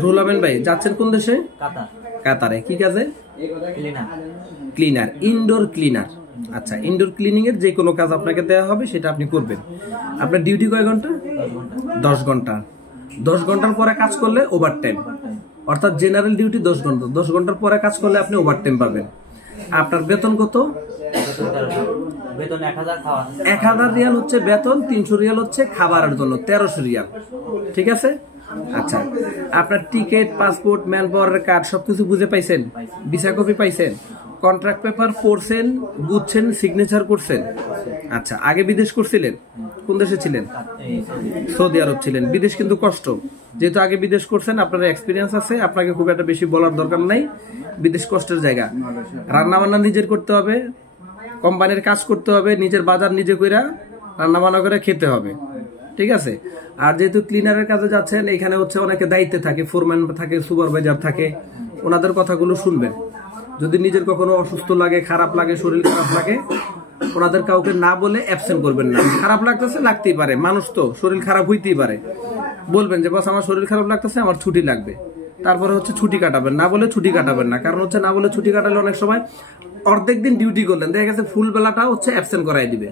রুহুল আমিন ভাই যাচ্ছেন কোন দেশে? কাতারে। কি কাজে? Cleaner, indoor cleaner. আচ্ছা, ইনডোর ক্লিনিং এর যে কোনো কাজ আপনাকে দেওয়া হবে সেটা আপনি করবেন। আপনার ডিউটি কয় ঘন্টা? 10 ঘন্টা। 10 ঘন্টার পরে কাজ করলে ওভারটাইম, অর্থাৎ জেনারেল ডিউটি 10 ঘন্টা। 10 ঘন্টার পরে কাজ করলে আপনি ওভারটাইম পাবেন। আপনার বেতন কত? 1000 রিয়াল হচ্ছে বেতন, 300 রিয়াল হচ্ছে খাবারের জন্য, 1300 রিয়াল। ঠিক আছে? আচ্ছা, আপনার টিকিট, পাসপোর্ট, ম্যান পাওয়ারের কার্ড সবকিছু বুঝে পাইছেন? ভিসা কপি পাইছেন? কন্ট্রাক্ট পেপার পড়ছেন, বুঝছেন, সিগনেচার করছেন? আচ্ছা, আগে বিদেশ করছিলেন? কোন দেশে ছিলেন? সৌদি আরব ছিলেন। বিদেশ কিন্তু কষ্ট, যেহেতু আগে বিদেশ করছেন, আপনার এক্সপিরিয়েন্স আছে, আপনাকে খুব একটা বেশি বলার দরকার নাই। বিদেশ কষ্টের জায়গা। রান্না বান্না নিজের করতে হবে, কোম্পানির কাজ করতে হবে, নিজের বাজার নিজে কইরা রান্না বান্না করে খেতে হবে। ঠিক আছে? আর যেহেতু ক্লিনারের কাজে যাচ্ছেন, এখানে হচ্ছে অনেকে দায়িত্বে থাকে, ফোরম্যান থাকে, সুপারভাইজার থাকে, ওনাদের কথাগুলো শুনবেন। যদি নিজের কখনো অসুস্থ লাগে, খারাপ লাগে, শরীর খারাপ লাগে, ওনাদের কাউকে না বলে অ্যাবসেন্ট করবেন না। খারাপ লাগতেছে, লাগতেই পারে, মানুষ তো, শরীর খারাপ হইতেই পারে। বলবেন যে বস আমার শরীর খারাপ লাগতেছে, আমার ছুটি লাগবে। তারপরে হচ্ছে ছুটি কাটাবেন, না বলে ছুটি কাটাবেন না। কারণ হচ্ছে না বলে ছুটি কাটালে অনেক সময় অর্ধেক দিন ডিউটি করলেন, দেখা গেছে ফুল বেলাটা হচ্ছে অ্যাবসেন্ট করাই দিবে,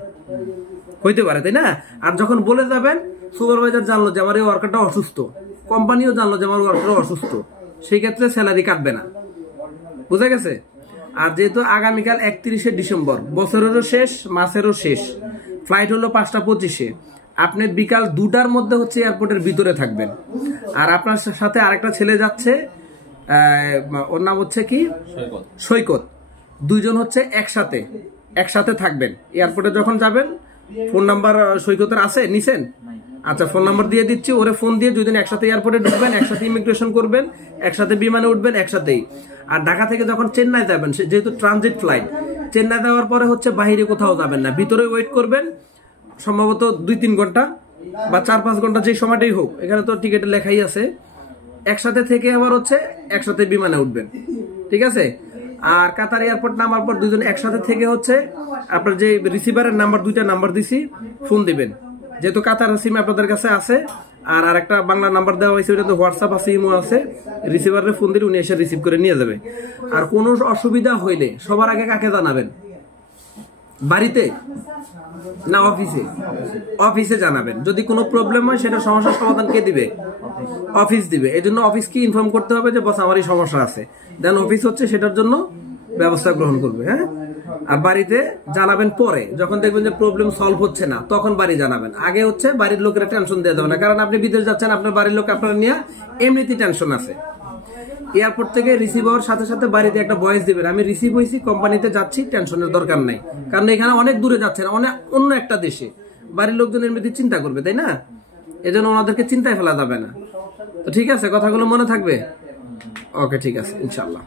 হইতে পারে, তাই না? আর যখন বলে যাবেন, সুপারভাইজার জানলো যে আমার এই ওয়ার্কারটা অসুস্থ, কোম্পানিও জানলো যে আমার ওয়ার্কার অসুস্থ, সেই ক্ষেত্রে স্যালারি কাটবে না। বুঝা গেছে? আর যেহেতু আগামীকাল 31শে ডিসেম্বর, বছরেরও শেষ, মাসেরও শেষ, ফ্লাইট হলো 5টা 25-এ, আপনি বিকাল 2টার মধ্যে হচ্ছে এয়ারপোর্টের ভিতরে থাকবেন। আর আপনার সাথে আরেকটা ছেলে যাচ্ছে, ওর নাম হচ্ছে কি, সৈকত। দুইজন হচ্ছে একসাথে থাকবেন। এয়ারপোর্টে যখন যাবেন, ফোন নাম্বার সৈকতের আছে, নিছেন? আচ্ছা, ফোন নাম্বার দিয়ে দিচ্ছি, ওরে ফোন দিয়ে দুইদিন একসাথে এয়ারপোর্টে ঢুকবেন, একসাথে ইমিগ্রেশন করবেন, একসাথে বিমানে উঠবেন, একসাথেই। আর ঢাকা থেকে যখন চেন্নাই যাবেন, যেহেতু ট্রানজিট ফ্লাইট, চেন্নাই যাওয়ার পরে হচ্ছে বাইরে কোথাও যাবেন না, ভিতরে ওয়েট করবেন, সম্ভবত 2-3 ঘন্টা বা 4-5 ঘন্টা, যে সময়টাই হোক, এখানে তো টিকিটে লেখাই আছে। একসাথে থেকে আবার হচ্ছে একসাথে বিমানে উঠবেন। ঠিক আছে? আর কাতার এয়ারপোর্ট নামার পর দুজন একসাথে থেকে হচ্ছে আপনার যে রিসিভারের নাম্বার, 2টা নাম্বার দিছি, ফোন দিবেন। যেহেতু কাতার সিম আপনাদের কাছে আছে, আর আরেকটা বাংলা নাম্বার দেওয়া হয়েছে, ওটা তো হোয়াটসঅ্যাপ আছে, ইমো আছে, রিসিভারের ফোন দিলে উনি এসে রিসিভ করে নিয়ে যাবে। আর কোনো অসুবিধা হইলে সবার আগে কাকে জানাবেন? বাড়িতে না অফিসে? অফিসে জানাবেন। যদি কোনো প্রবলেম হয়, সেটা সমস্যার সমাধান কে দিবে? অফিস দিবে। এই জন্য অফিসকে ইনফর্ম করতে হবে যে বস আমার এই সমস্যা আছে, দেন অফিস হচ্ছে সেটার জন্য ব্যবস্থা গ্রহণ করবে। হ্যাঁ, আর বাড়িতে জানাবেন পরে, যখন দেখবেন যে প্রবলেম সলভ হচ্ছে না, তখন বাড়ি জানাবেন। আগে হচ্ছে বাড়ির লোকের টেনশন দিয়ে দেবে না, কারণ আপনি বিদেশ যাচ্ছেন, আপনার বাড়ির লোক আপনার নিয়ে এমনিতেই টেনশন আছে। এয়ারপোর্ট থেকে রিসিভ হওয়ার সাথে সাথে বাড়িতে একটা ভয়েস দিবেন, আমি রিসিভ হয়েছি, কোম্পানিতে যাচ্ছি, টেনশনের দরকার নাই। কারণ এখানে অনেক দূরে যাচ্ছেন, অন্য একটা দেশে, বাড়ির লোকজন এমনিতে চিন্তা করবে, তাই না? এজন্য ওনাদেরকে চিন্তায় ফেলা যাবে না। তো ঠিক আছে, কথাগুলো মনে থাকবে? ওকে, ঠিক আছে, ইনশাল্লাহ।